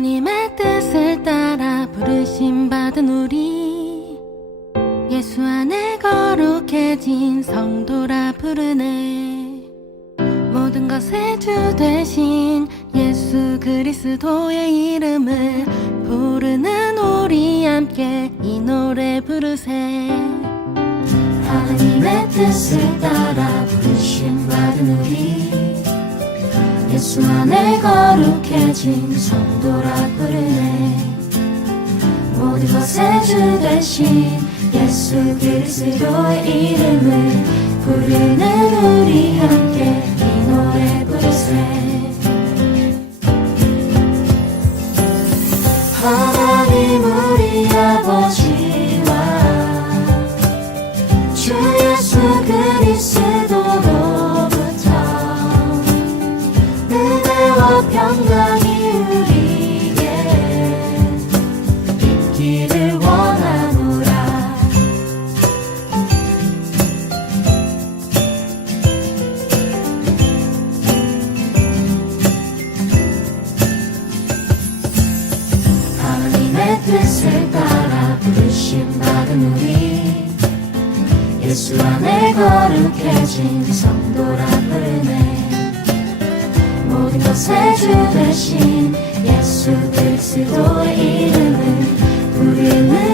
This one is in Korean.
하나님의 뜻을 따라 부르심 받은 우리. 예수 안에 거룩해진 성도라 부르네. 모든 것의 주 되신 예수 그리스도의 이름을 부르는 우리 함께 이 노래 부르세. 하나님의 뜻을 따라 부르심 받은 우리 예수 안에 거룩해진 성도라 부르네. 모든 것의 주 되신 예수 그리스도의 이름을 부르는 우리 함께 뜻을 따라 부르심 받은 우리. 예수 안에 거룩해진 성도라 부르네. 모든 것의 주 되신 예수 그리스도의 이름을 부르는